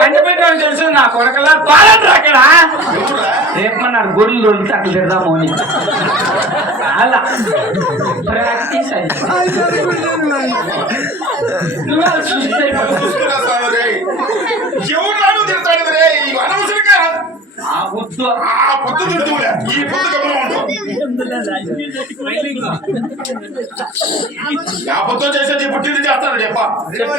కనిపెట్టాలని తెలుసు నా కొడకలా పాలన రాకడ రేపన్నాడు గుళ్ళు దొరుకుతాడు లేదా మౌని అలా ప్రాక్టీస్ అయింది నువ్వు చూస్తే ఎవరు తిడతాడు రే అనవసరం ఆ పొద్దు తిడుతులే ఈ పొద్దు గమనం ఉండు. ఆ పొద్దు చేసేది పుట్టింది చెప్ప. చెప్పు!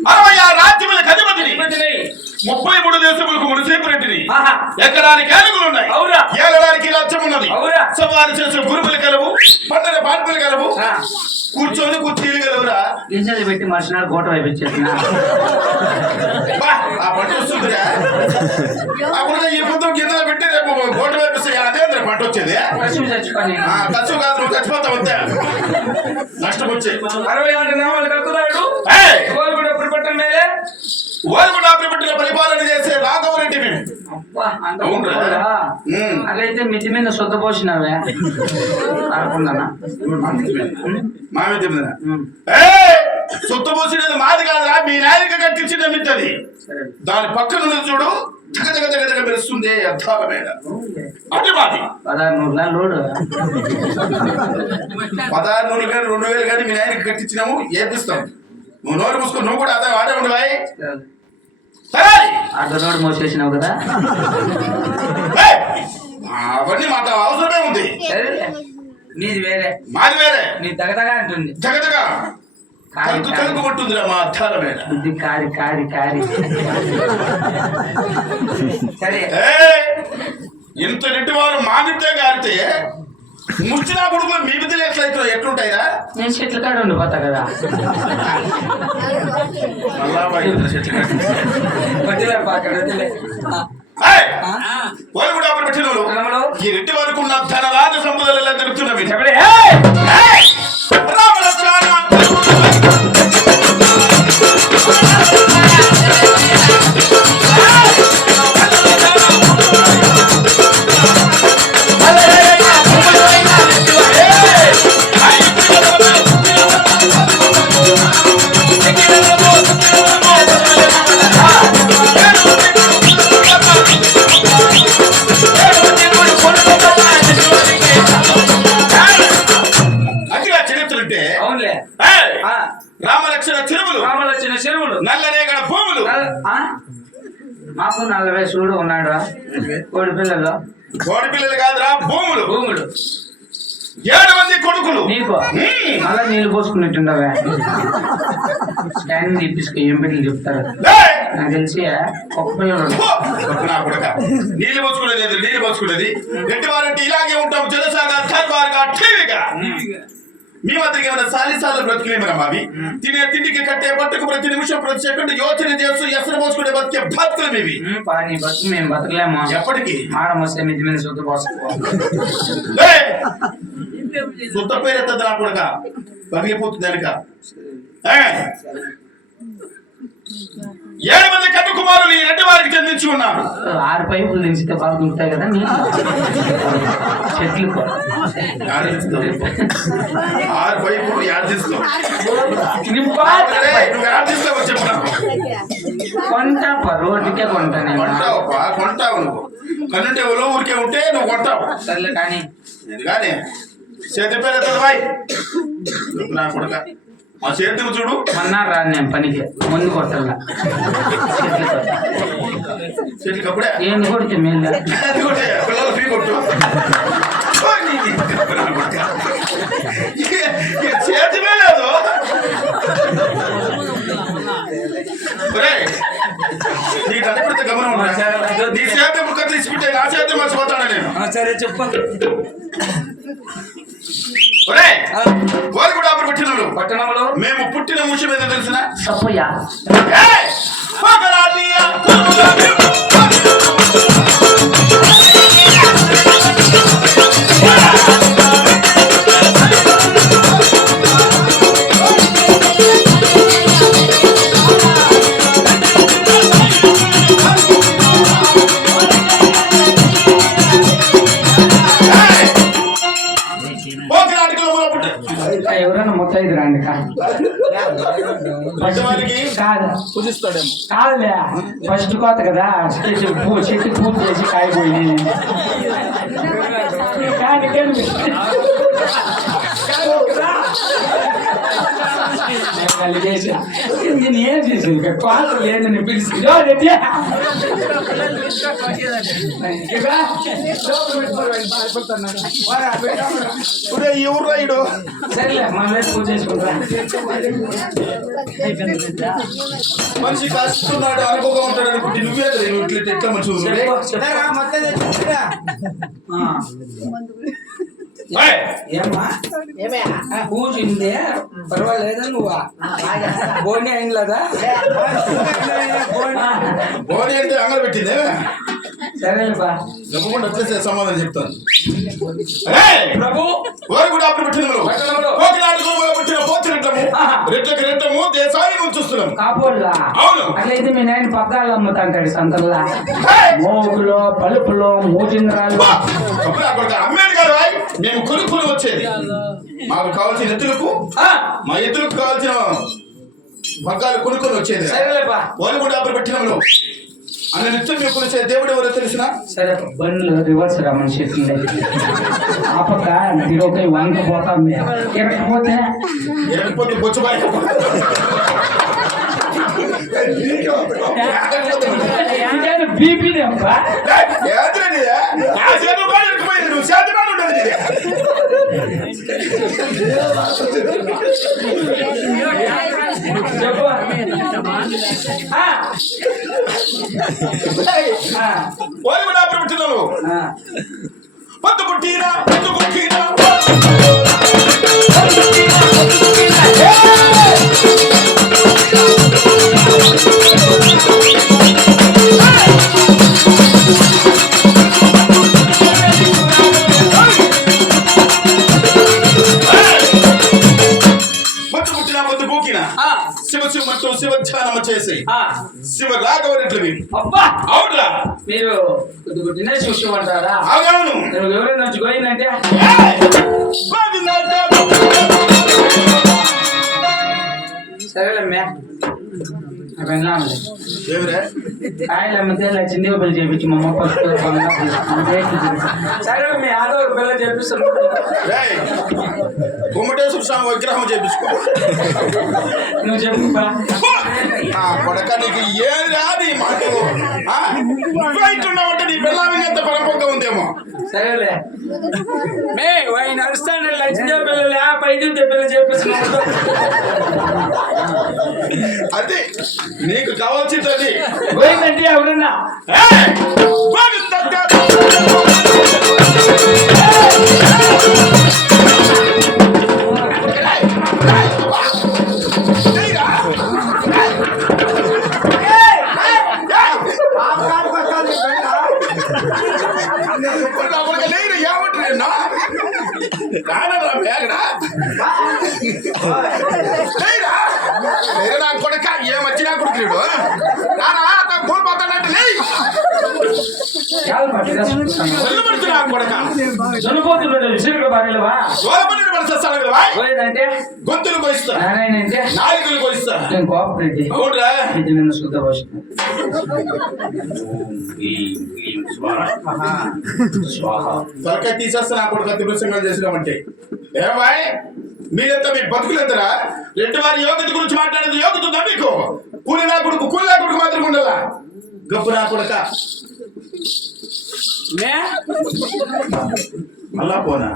అరవై ఆరు రాజ్యముల అధిపతిని. ముప్పై మూడు దేశములకు మునిసేపురెడ్డిని ఆహా. ఎకరానికి ఏనుగులు ఉన్నాయి. అవునా? ఏలడానికి లక్ష్యం ఉన్నది? సవారి చేసిన గురువులు కలవు పంటల పాన్పులు కలవు. ఆ. కూర్చొని కుర్చీలు కలవురా. గింజలు పెట్టి మనుషులు గోట వైపు ఇచ్చేసిన. బా, ఆ పంట వస్తుందిరా. అప్పుడు ఈ పొద్దు కింద పెట్టి రేపు గోట వేపిస్తే అదే పంట వచ్చేది. ఖర్చు కాదు నువ్వు చచ్చిపోతావు అంతే. నష్టం వచ్చే అరవై ఆరు నామాలు కక్కున్నాడు పురిపట్టం మేలే? ఓల్గుడా పెట్టిన పరిపాలన చేసే రాఘవరెడ్డి మేము. అట్లయితే మితి మీద సొద్ద పోసినావే మీద! సొత్తు పోసినది మాది కాదురా మీ నాయక కట్టించిన మిత్తది. దాని పక్కన చూడు జగ జగ జగ జగ మెరుస్తుంది అద్భుతమైన అది మాది. పదహారు నూరుల లోడు. పదహారు నూరు కానీ రెండు వేలు కానీ మీ నాయనకి కట్టించినాము ఏపిస్తాం. నువ్వు నోరు మూసుకొని నువ్వు కూడా అదే వాడే ఉండవు సరే. అర్ధ రోడ్డు మోసేసినావు కదా! అవన్నీ మాకు అవసరమే ఉంది. నీది వేరే. మాది వేరే. నీ దగదగా అంటుంది. జగ జగ కారి కలుపు కారి. కలుపు కొట్టుందిరా మా కారి కారి కారి. సరే. ఏయ్! ఇంత నింటి వారు మా మిత్తే గారితే ముచ్చిన కొడుకులు మీ మిద్దెలు ఎట్లయితే ఎట్లుంటాయిరా? నేను చెట్ల కాడ ఉండిపోతా కదా! వాళ్ళు కూడా అప్పుడు పెట్టిన. ఈ రెడ్డి వారికి ఉన్న ధనరాజ సంపదలు జరుగుతున్నవి చెప్పడే. మాకు నలభై సూడు ఉన్నాడు కోడి పిల్లలు. కోడి పిల్లలు కాదురా భూములు. భూములు. ఏడు మంది కొడుకులు. నీకు. మళ్ళా నీళ్ళు పోసుకున్నట్టుండవే స్కానింగ్ ఏం బిడ్డలు చెప్తారు! నాకు తెలిసి ఒక్క పిల్లలు. నీళ్ళు పోసుకునేది నీళ్ళు పోసుకునేది? రెడ్డి వారంటే ఇలాగే ఉంటాం జలసాగా ధర్మారుగా టీవీగా. మీ వద్దకి ఏమైనా సాలిసాలు బ్రతికిలేమరా మావి? తినే తిండికి కట్టే బట్టకు ప్రతి నిమిషం ప్రతి సెకండ్ యోచన చేస్తూ ఎసరు పోసుకునే బతికే బతుకులు మీవి. మ్మ్, పా, నీ బతుకు మేము బతకలేము ఎప్పటికీ? మాడం వస్తే మిది మీద శుద్ధ పోసుకో ఏయ్! సుత్త పేరెత్తది నా కొడుక. పగిలిపోతుంది ఏయ్! ఏడు మంది కన్ను కుమారులు ఈ రెడ్డి వారికి జన్మించి ఉన్నారు. ఆరు పైపులు దించితే బాగా దుంకుతాయి కదా చెట్లకు ఆరు పైపులు యాడ్ చేస్తావు. నువ్వు యాడ్ రోడ్డుకే కొంటా నేను. కొంటావప్పా కొంటావు నువ్వు. కన్నుంటే ఎవరో ఊరికే ఉంటే నువ్వు కొంటావు. సర్లే కానీ. కానీ? చేతి పేరు ఎత్తదు బాయ్. నా కొడుక. మా చేతికి చూడు. మన్నా రాను నేను పనికి. ముందు కొట్టాల చేతికి అప్పుడే ఏం కొడితే మేలు? అది కొట్టే పిల్లలు ఫ్రీ కొట్టు. ఓ, నీ- నీ- నా కొడుక. ఏ- ఏ చేతిమే లేదు. ఒరేయ్, నీకు అప్పుడు గమనం ఉందా? నీ చేతి ముక్క తీసుకుంటే నా చేతి మర్చిపోతాను నేను? సరే చెప్పు. కూడా పెట్టినారు. పట్టణంలో? మేము పుట్టిన విషయం ఏదో తెలిసిన? సప్పయ్య కాదు? పూజిస్తాడేమో. కాదులే. ఫస్ట్ కోత కదా. చెట్టు పూ చెట్టు పూజ చేసి కాయపోయింది కానీ నేను చేసా. నేను ఏం చేసింది? కోత లేదని పిలిచి ఈడు సరేలే మన పూజ చేసుకుంటా. మనిషి కస్తున్నాడు అనుకోగా ఉంటాడు అనుకుంటే నువ్వే కదా నువ్వు ఇట్లా ఎట్లా మనిషి ఊరు? ఆ. ఏయ్! ఏమ్మా పూజ ఉందే పర్వాలేదా నువ్వా బోని అయిందా బోడి అంటే అంగలు పెట్టిందే చెప్పకుండా వచ్చేసే సమాధానం చెప్తాను. కూడా అప్పుడు పెట్టిన పోచిరెట్లము రెట్లకి రెట్టము దేశాన్ని ఉంచుస్తున్నాము అవును. అట్లయితే మీ నాయన పగ్గాలు అమ్ముతాంటాడు సంతల్లా. మోగులో పలుపులో కాదు రాయ్ మేము కొనుక్కుని వచ్చేది. మాకు కావాల్సిన ఎత్తులకు ఆ, మా ఎత్తులకు కావాల్సిన పగ్గాలు కొనుక్కొని వచ్చేది. సరేలే బా వాళ్ళు కూడా అప్పుడు పెట్టినప్పుడు అన్న నిత్యం కొలిచే దేవుడు ఎవరో తెలిసిన? సరే బండ్లు రివర్స్ రమ్మని చెప్పింది. ఆ పక్క తిరగక వంక పోతాం ఎరకపోతే లేకపోతే బొచ్చు బాయ్. బీపీ నువ్వు. శాతం ఉండదు చెప్పు. ఆ. అబ్బా! అవుట్రా మీరు కొద్దిగా అంటారా అవును ఎవరైనా వచ్చి పోయిందంటే సరేలే వెళ్ళాలి ఏమిరా కాయలు అమ్మితే ఇలా చిన్న పిల్లలు చేపించి మా అమ్మ పసుపు సరే మీ ఆదో ఒక పిల్ల కుమ్మటేశ్వర స్వామి విగ్రహం చేపించుకో. ఆ కొడక నీకు ఏది రాదు ఈ మాటలు. ఆ? నువ్వే ఇట్లున్నావంటే నీ పిల్లలకి ఎంత పరపంగా ఉందేమో. సరేలే. మే వాయి నడుస్తాను లక్ష్మీ పిల్లలు ఆ పైకి పిల్లలు చేపిస్తున్నాను అది నీకు కావాల్సింది అది పోయిందంటే ఎవరన్నా! agora? చనిపోతున్నాడు విసిరుగా బాగా గోలపల్లి పడిచేస్తాను కదా పోయేదంటే? గొంతులు కోయిస్తా నారాయణ అంటే నాలుగులు కోయిస్తా నేను కోఆపరేట్ అవునరా. ఇది నిన్ను శుద్ధ భాష తలకాయ తీసేస్తా నా కొడుకు అతి ప్రసంగాలు చేసినామంటే. ఏమాయ్ మీరంతా మీ బతుకులందరా రెండు వారి యోగ్యత గురించి మాట్లాడేది యోగ్యత ఉందా మీకు? కూలి నా కొడుకు కూలి నా కొడుకు మాత్రం ఉండాలా. గప్పు నా కొడుక. మళ్ళా పోనా?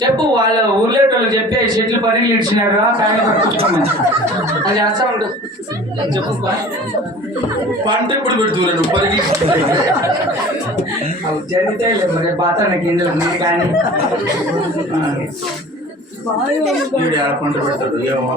చెప్పు వాళ్ళ ఊర్లేటోళ్ళు చెప్పి షెట్లు పని ఇచ్చినారు కాయలు పట్టుకోమని అది చేస్తా ఉండు. చెప్పు. పంట ఎప్పుడు పెడుతురా నువ్వు పరిగి అవి జరిగితే మరి బాతాన గింజలు మీరు కానీ. వీడు ఆడ పంట పెడతాడు ఏమో.